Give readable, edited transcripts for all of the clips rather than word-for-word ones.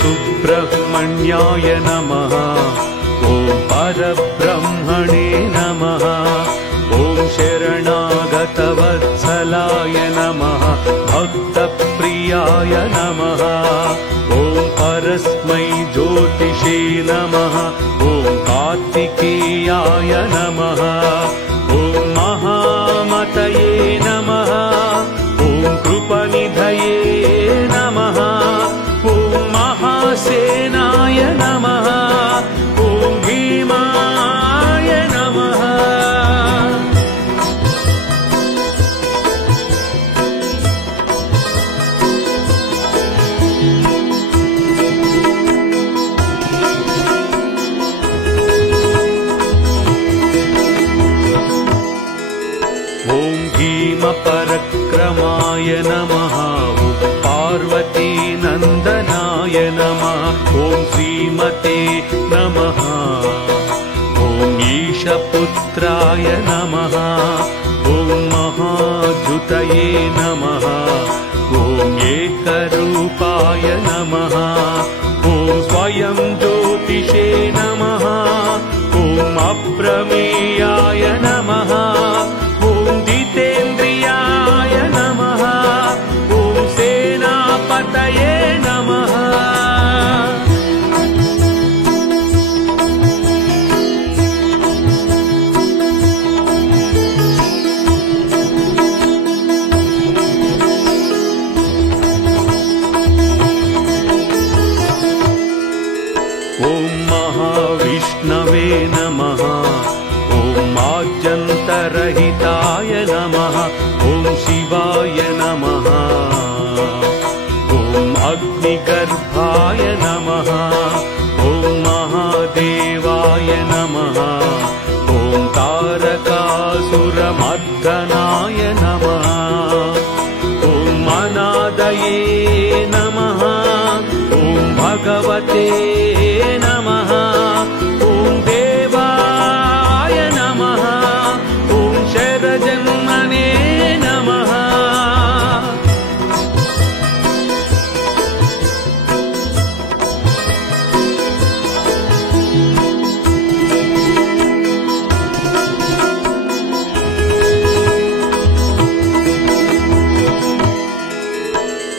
सुब्रह्मण्याय नमः। ॐ परब्रह्मणे नमः। ॐ शरणागतवत्सलाय नमः। भक्तप्रियाय नमः। ॐ परस्मै ज्योतिषे नमः। ॐ कार्तिकेयाय नमः। ॐ महामतये नमः। ॐ कृपनिधये नमः। ॐ महासेनाय नमः। ॐ भीमाय नमः। पराक्रमाय नमः। ॐ पार्वती नन्दनाय नमः। ॐ श्रीमते नमः। ॐ ईशपुत्राय नमः। ॐ महाद्युतये नमः। ॐ एकरूपाय नमः। ॐ स्वयं ज्योतिषे नमः। ॐ अप्रमेयाय नमः। ॐ जितेन्द्रियाय नमः। ॐ सेनापतये नमः। ॐ महाविष्णवे नमः। ॐ आद्यन्तरहिताय नमः। ॐ शिवाय नमः। ॐ अग्निगर्भाय नमः। ॐ महादेवाय नमः। ॐ तारकासुरमर्दनाय नमः। ॐ अनादये नमः। ॐ भगवते नमः। ॐ देवाय नमः। ॐ शरजन्मने नमः।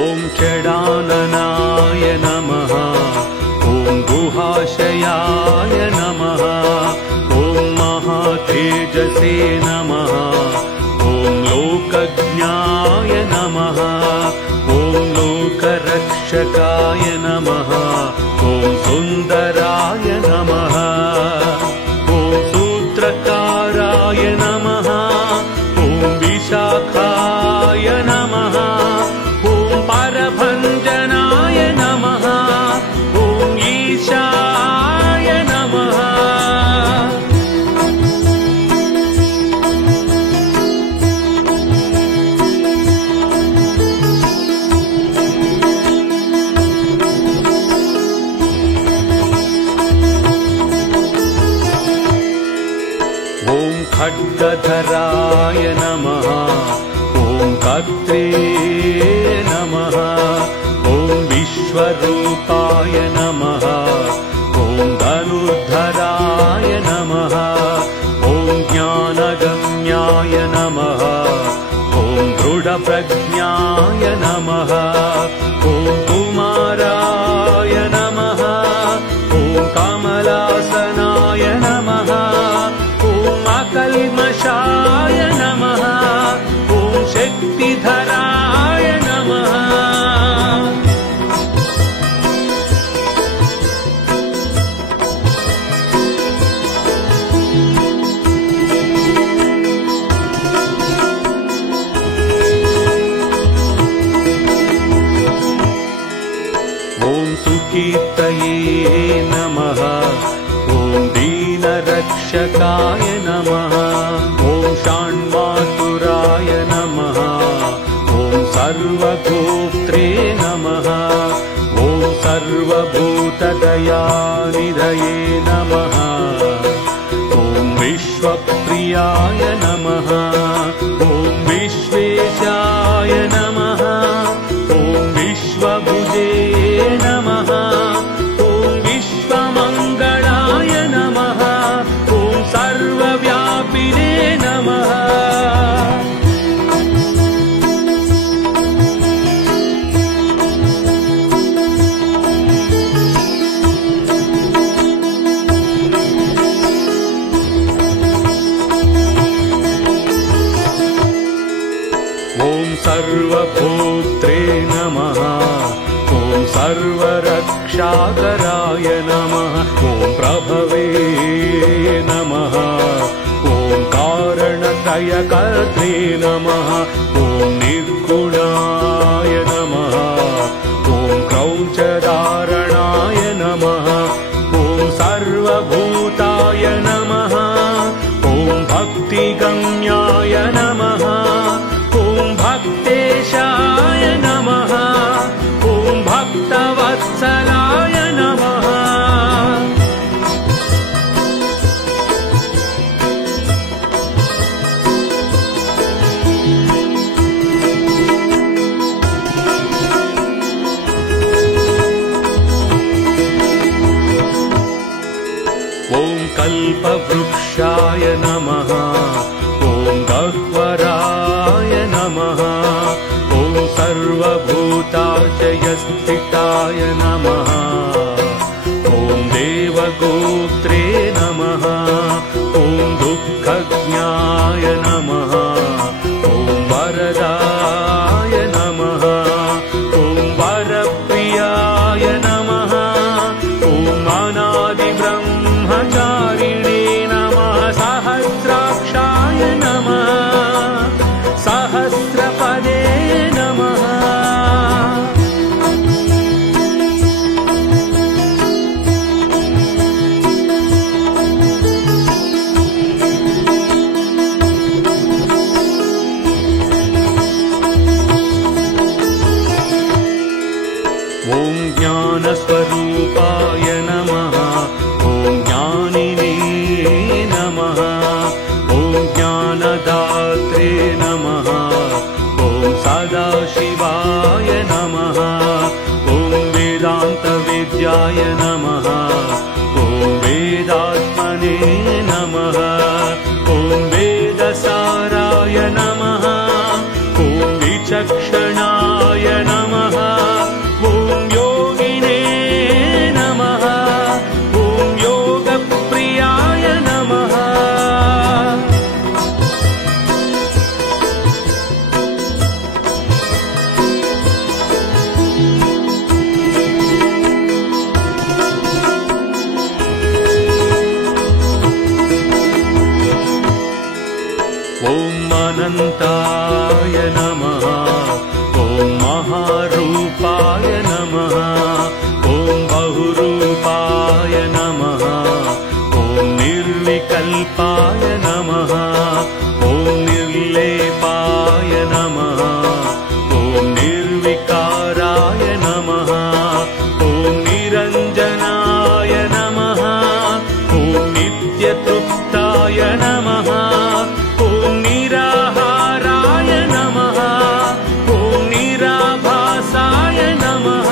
ॐ षडाननाय नमः। ॐ गुहाशयाय नमः। ॐ महातेजसे नमः। ॐ लोकज्ञाय नमः। ॐ लोकरक्षकाय नमः। ॐ सुन्दराय नमः। ॐ सूत्रकाराय नमः। ॐ विशाखाय नमः। ॐ परभञ्जनाय नमः। ॐ ईशाय नमः। ॐ खड्गधराय नमः। ॐ कर्त्रे नमः। ॐ विश्वरूपाय नमः। ॐ धनुर्धराय नमः। ॐ ज्ञानगम्याय नमः। ॐ दृढप्रज्ञाय नमः। ॐ कुमाराय नमः। ॐ कमलासनाय नमः। ॐ अकल्मषाय नमः। ॐ शक्तिधराय नमः। ॐ सुकीर्तये नमः। ॐ दीनरक्षकाय नमः। ॐ षण्मातुराय नमः। ॐ सर्वगोत्रे नमः। ॐ सर्वभूतदयानिधये नमः। ॐ विश्वप्रियाय नमः। ॐ विश्वेशाय नमः। ॐ विश्वभुजे नमः। सर्वरक्षाकराय नमः। ॐ प्रभवे नमः। ॐ कारणत्रयकर्त्रे नमः। ॐ निर्गुणाय नमः। ॐ क्रौञ्चधारणाय नमः। ॐ सर्वभूताय नमः। ॐ भक्तिगम्याय नमः। ॐ भक्तेशाय नमः। ॐ भक्तवत्सलाय नमः। ॐ कल्पवृक्षाय नमः। ॐ गह्वराय नमः। ॐ सर्वभूताशयस्थिताय नमः। ॐ देवगोत्रे नमः। ॐ दुःखज्ञाय नमः। ॐ वरदाय नमः। ॐ वरप्रियाय नमः। ॐ अनादिब्रह्मचारिणे नमः। सहस्राक्षाय नमः। सहस्रपदे नमः। ॐ ज्ञानस्वरूपाय नमः। ॐ ज्ञानिने नमः। ॐ ज्ञानदात्रे नमः। ॐ सदाशिवाय नमः। ॐ वेदान्तविद्याय नमः। ॐ वेदात्मने नमः। ॐ वेदसाराय नमः। ॐ विचक्षणाय नमः। ॐ योगिने नमः। ॐ योगप्रियाय नमः। ॐ अनन्ताय नमः। ॐ महारूपाय नमः। ॐ बहुरूपाय नमः। ॐ निर्विकल्पाय नमः। ॐ निर्लेपाय नमः। ॐ निर्विकाराय नमः। ॐ निरञ्जनाय नमः। ॐ नित्यतृप्ताय नमः। ॐ निराहाराय नमः। ॐ निराभासाय नमः।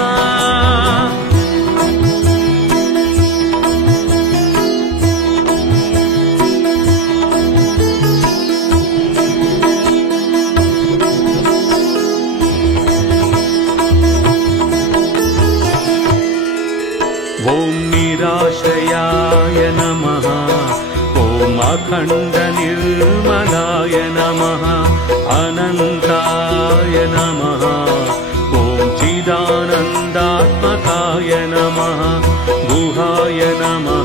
ॐ निराश्रयाय नमः। ॐ अखण्डनिर्मलाय नमः। अनन्ताय नमः। ॐ चिदानन्दात्मकाय नमः। गुहाय नमः।